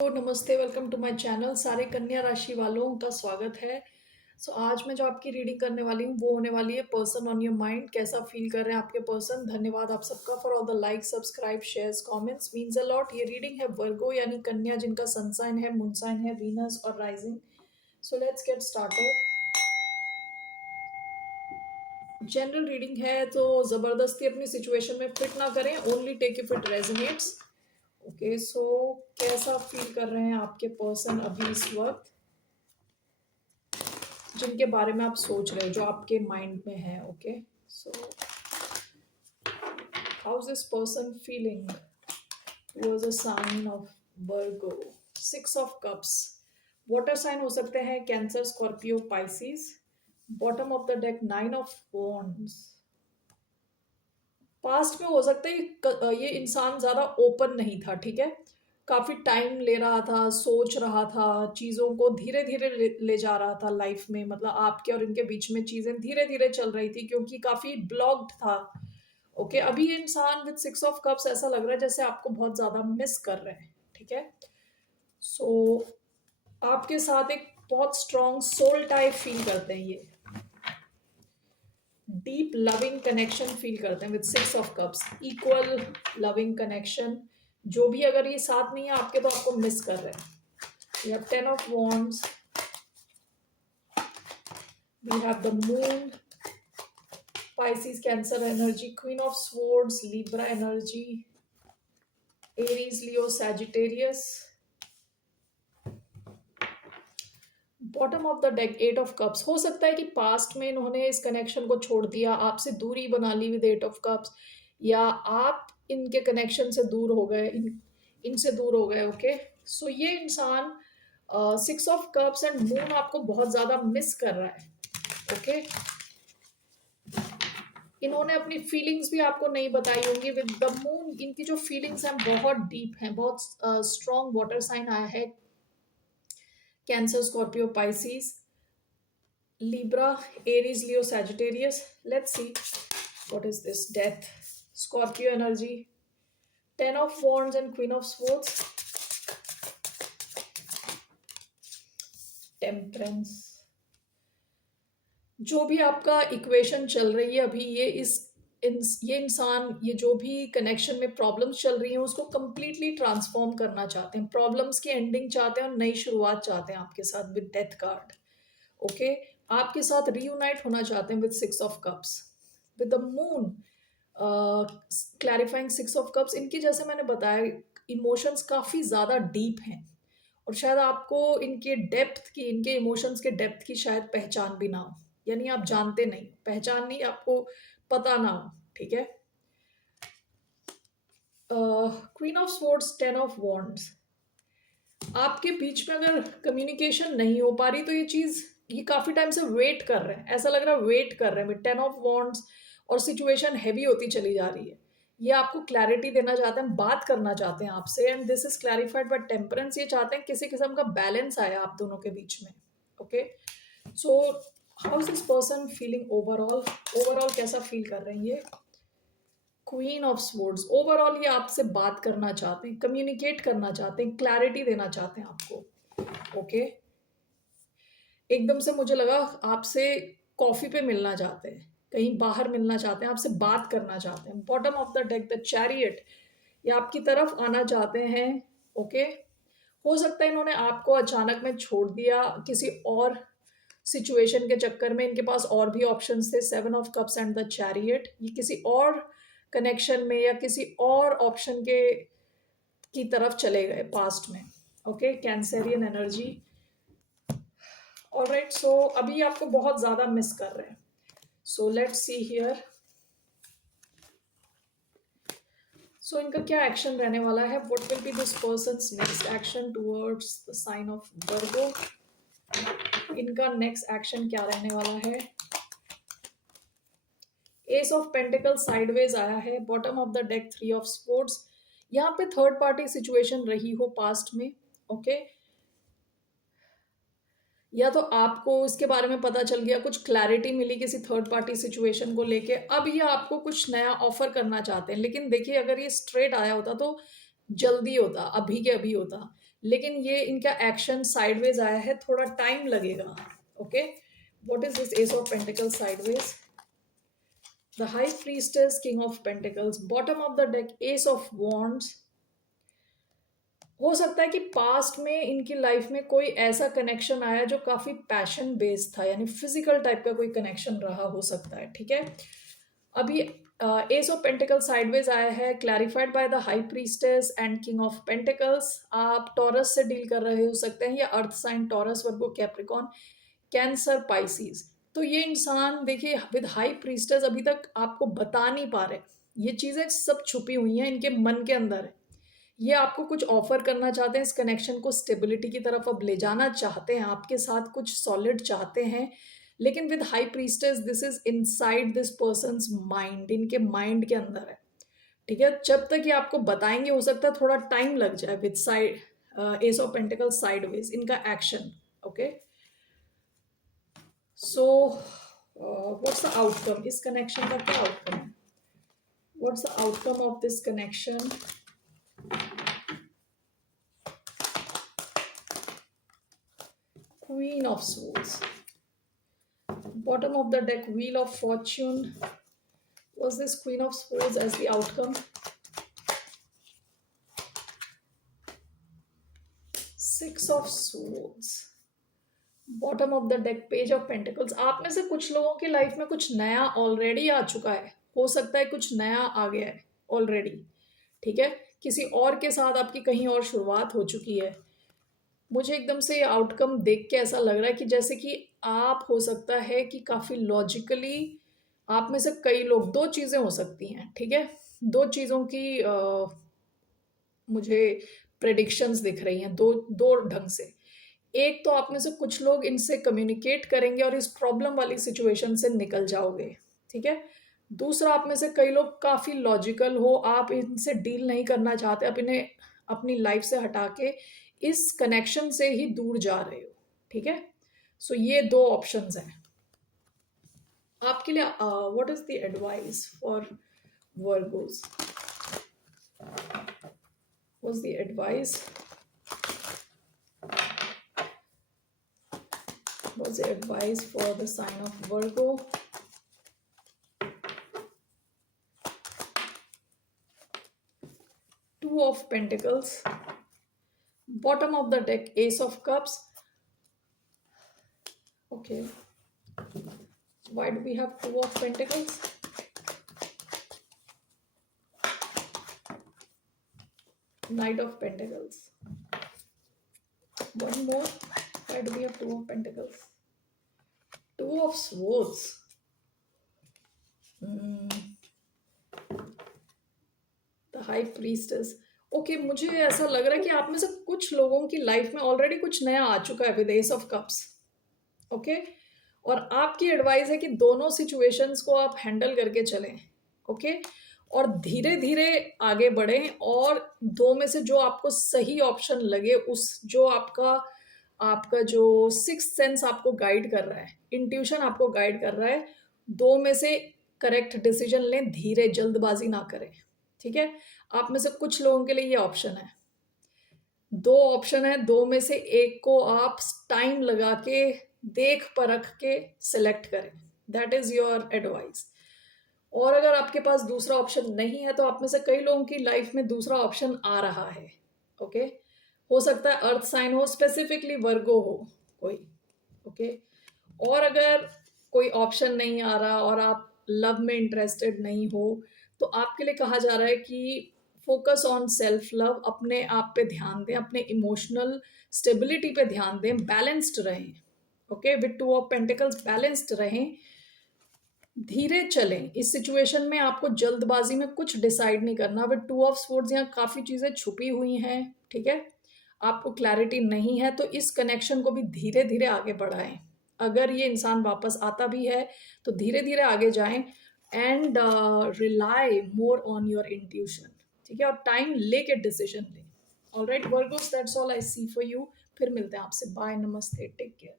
तो नमस्ते, welcome to my channel. सारे कन्या राशि वालों का स्वागत है। आज मैं जो आपकी रीडिंग करने वाली हूँ वो होने वाली है पर्सन ऑन योर माइंड। कैसा फील कर रहे हैं आपके पर्सन। धन्यवाद आप सबका for all the like, subscribe, shares, comments, means a lot. ये रीडिंग है वर्गो यानी कन्या, जिनका सन साइन है, मून साइन है वीनस और rising. So let's get started. General reading है तो जबरदस्ती अपनी सिचुएशन में फिट ना करें, only take if it resonates. Okay, so कैसा फील कर रहे हैं आपके पर्सन अभी इस वक्त, जिनके बारे में आप सोच रहे हो, जो आपके माइंड में है। Okay, so how is this person feeling towards a sign of Virgo. Six of cups, water sign हो सकते हैं, Cancer, Scorpio, Pisces. Bottom of the deck nine of wands. Past में हो सकता है ये इंसान ज्यादा ओपन नहीं था, ठीक है। काफी टाइम ले रहा था, सोच रहा था, चीजों को धीरे धीरे ले जा रहा था लाइफ में। मतलब आपके और इनके बीच में चीजें धीरे धीरे चल रही थी क्योंकि काफी ब्लॉक्ड था। ओके, अभी ये इंसान विद सिक्स ऑफ कप्स ऐसा लग रहा है जैसे आपको बहुत ज्यादा मिस कर रहे हैं, ठीक है। सो आपके साथ एक बहुत स्ट्रॉन्ग सोल टाइप फील करते हैं ये, डीप लविंग कनेक्शन फील करते हैं with six of cups, equal loving connection. जो भी अगर ये साथ नहीं है आपके तो आपको मिस कर रहे हैं। We have Ten of Wands, we have the Moon, Pisces, Cancer energy, Queen of Swords, Libra energy, Aries, Leo, Sagittarius. Bottom of the deck eight of cups. हो सकता है कि पास्ट में इन्होंने इस कनेक्शन को छोड़ दिया, आपसे दूरी बना ली विद एट ऑफ कप्स, या आप इनके कनेक्शन से दूर हो गए, इनसे दूर हो गए। ओके, सो ये इंसान six of cups and moon आपको बहुत ज्यादा मिस कर रहा है। ओके, इन्होंने अपनी फीलिंग्स भी आपको नहीं बताई होंगी विद द मून। इनकी जो फीलिंग्स हैं बहुत डीप हैं, बहुत स्ट्रॉन्ग वाटर साइन आया है, cancer, Scorpio, Pisces, Libra, Aries, Leo, Sagittarius. Let's see what is this death. Scorpio energy, Ten of Wands and Queen of Swords, Temperance. जो भी आपका इक्वेशन चल रही है अभी, ये इंसान, ये जो भी कनेक्शन में प्रॉब्लम्स चल रही हैं उसको कंप्लीटली ट्रांसफॉर्म करना चाहते हैं। प्रॉब्लम्स की एंडिंग चाहते हैं और नई शुरुआत चाहते हैं आपके साथ विद डेथ कार्ड। ओके, आपके साथ रीयूनाइट होना चाहते हैं with six of cups, with the moon clarifying six of cups. इनकी, जैसे मैंने बताया, इमोशंस काफी ज्यादा डीप हैं और शायद आपको इनके डेप्थ की, इनके इमोशंस के डेप्थ की शायद पहचान भी ना हो, यानी आप जानते नहीं, पहचान नहीं, आपको पता ना हो, ठीक है। Queen of swords, ten of wands. आपके बीच में अगर कम्युनिकेशन नहीं हो पा रही तो ये काफी टाइम से वेट कर रहे हैं, ऐसा लग रहा है वेट कर रहे हैं विद टेन ऑफ वॉन्ड्स, और सिचुएशन हैवी होती चली जा रही है। ये आपको क्लैरिटी देना चाहते हैं, बात करना चाहते हैं आपसे, and this is clarified by Temperance. ये चाहते हैं किसी किस्म का बैलेंस आया आप दोनों के बीच में। Okay, so how is this person feeling overall. Overall कैसा फील कर रहे हैं ये। क्वीन ऑफ स्वॉर्ड्स, ओवरऑल ये आपसे बात करना चाहते हैं, कम्युनिकेट करना चाहते हैं, क्लैरिटी देना चाहते हैं आपको। ओके, एकदम से मुझे लगा आपसे कॉफी पे मिलना चाहते हैं, कहीं बाहर मिलना चाहते हैं, आपसे बात करना चाहते हैं। Bottom of the deck the chariot, ये आपकी तरफ आना चाहते हैं। ओके, हो सकता है इन्होंने आपको अचानक में छोड़ दिया किसी और सिचुएशन के चक्कर में, इनके पास और भी ऑप्शंस थे। Seven of cups and the chariot, ये किसी और कनेक्शन में या किसी और ऑप्शन के की तरफ चले गए पास्ट में। Okay, Cancerian energy. Alright, so अभी आपको बहुत ज्यादा मिस कर रहे हैं। So let's see here. सो इनका क्या एक्शन रहने वाला है, what will be this person's next action towards the sign of Virgo. इनका नेक्स्ट एक्शन क्या रहने वाला है। एस ऑफ पेंटिकल साइडवेज आया है, bottom of the deck three of sports. यहाँ पे थर्ड पार्टी सिचुएशन रही हो पास्ट में। ओके, या तो आपको इसके बारे में पता चल गया, कुछ क्लैरिटी मिली किसी थर्ड पार्टी सिचुएशन को लेके, अब ये आपको कुछ नया ऑफर करना चाहते हैं। लेकिन देखिए, अगर ये स्ट्रेट आया होता तो जल्दी होता, अभी के अभी होता, लेकिन ये इनका एक्शन साइडवेज आया है, थोड़ा टाइम लगेगा. Okay, what is this S of pentacles sideways? The high priestess, king of pentacles, bottom of the deck S of wands. हो सकता है कि पास्ट में इनकी लाइफ में कोई ऐसा कनेक्शन आया जो काफी पैशन बेस्ड था, यानी फिजिकल टाइप का कोई कनेक्शन रहा हो सकता है. ठीक है, अभी एस ऑफ पेंटिकल साइडवेज आया है, clarified by the high priestess and king of pentacles. आप टॉरस से डील कर रहे हो सकते हैं, या अर्थ साइन टॉरस, वर्गो, कैप्रिकॉन, कैंसर, पाइसीज. तो ये इंसान देखिए विद हाई प्रीस्टेस अभी तक आपको बता नहीं पा रहे, ये चीजें सब छुपी हुई हैं इनके मन के अंदर है. ये आपको कुछ ऑफर करना चाहते हैं, इस कनेक्शन को स्टेबिलिटी की तरफ अब ले जाना चाहते हैं, आपके साथ कुछ सॉलिड चाहते हैं. लेकिन with high priestess this is inside this persons mind, इनके माइंड के अंदर है. ठीक है, जब तक ये आपको बताएंगे हो सकता है थोड़ा टाइम लग जाए. With sides of pentacle sideways इनका action. Okay, so what's the outcome, इस कनेक्शन का क्या आउटकम है? What's the outcome of this connection? Queen of Swords. Bottom of the deck, Wheel of Fortune. Was this Queen of Swords as the outcome? Six of Swords. Bottom of the deck, Page of Pentacles. आप में से कुछ लोगों की life में कुछ नया already आ चुका है, हो सकता है कुछ नया आ गया है ऑलरेडी. ठीक है, किसी और के साथ आपकी कहीं और शुरुआत हो चुकी है. मुझे एकदम से आउटकम देख के ऐसा लग रहा है कि जैसे कि आप, हो सकता है कि काफ़ी लॉजिकली आप में से कई लोग, दो चीज़ें हो सकती हैं. ठीक है, दो चीज़ों की मुझे प्रेडिक्शंस दिख रही हैं, दो दो ढंग से. एक तो आप में से कुछ लोग इनसे कम्युनिकेट करेंगे और इस प्रॉब्लम वाली सिचुएशन से निकल जाओगे. ठीक है, दूसरा आप में से कई लोग काफ़ी लॉजिकल हो, आप इनसे डील नहीं करना चाहते, आप इन्हें अपनी लाइफ से हटा के इस कनेक्शन से ही दूर जा रहे हो. ठीक है, सो ये दो ऑप्शंस हैं आपके लिए. What is the advice for Virgo's? What's the advice? What's the advice for the sign of Virgo? Two of Pentacles. Bottom of the deck, Ace of Cups. Okay, why do we have Two of Pentacles? Knight of Pentacles. One more. Why do we have Two of Pentacles? Two of Swords. The High Priestess. Okay, मुझे ऐसा लग रहा है कि आप में से कुछ लोगों की लाइफ में ऑलरेडी कुछ नया आ चुका है with S of cups. Okay, और आपकी एडवाइस है कि दोनों सिचुएशंस को आप हैंडल करके चलें. ओके, और धीरे धीरे आगे बढ़ें, और दो में से जो आपको सही ऑप्शन लगे, उस जो आपका जो सिक्स्थ सेंस आपको गाइड कर रहा है, इंट्यूशन आपको गाइड कर रहा है, दो में से करेक्ट डिसीजन लें, धीरे, जल्दबाजी ना करें. ठीक है, आप में से कुछ लोगों के लिए ये ऑप्शन है. दो ऑप्शन है, दो में से एक को आप टाइम लगा के, देख परख के सिलेक्ट करें. That is your advice. और अगर आपके पास दूसरा ऑप्शन नहीं है, तो आप में से कई लोगों की लाइफ में दूसरा ऑप्शन आ रहा है. ओके, हो सकता है अर्थ साइन हो, स्पेसिफिकली वर्गो हो कोई. ओके, और अगर कोई ऑप्शन नहीं आ रहा और आप लव में इंटरेस्टेड नहीं हो, तो आपके लिए कहा जा रहा है कि फोकस ऑन सेल्फ लव, अपने आप पे ध्यान दें, अपने इमोशनल स्टेबिलिटी पे ध्यान दें, बैलेंस्ड रहें. Okay, with two of pentacles, balanced रहें, धीरे चलें. इस सिचुएशन में आपको जल्दबाजी में कुछ डिसाइड नहीं करना. विद टू ऑफ स्वॉर्ड्स यहाँ काफ़ी चीज़ें छुपी हुई हैं. ठीक है, आपको क्लैरिटी नहीं है, तो इस कनेक्शन को भी धीरे धीरे आगे बढ़ाएं. अगर ये इंसान वापस आता भी है तो धीरे धीरे आगे जाएं, and rely more on your intuition. ठीक है, और टाइम लेके डिसीजन लें. Alright Virgos, that's all I see for you. फिर मिलते हैं आपसे. बाय, नमस्ते, टेक केयर.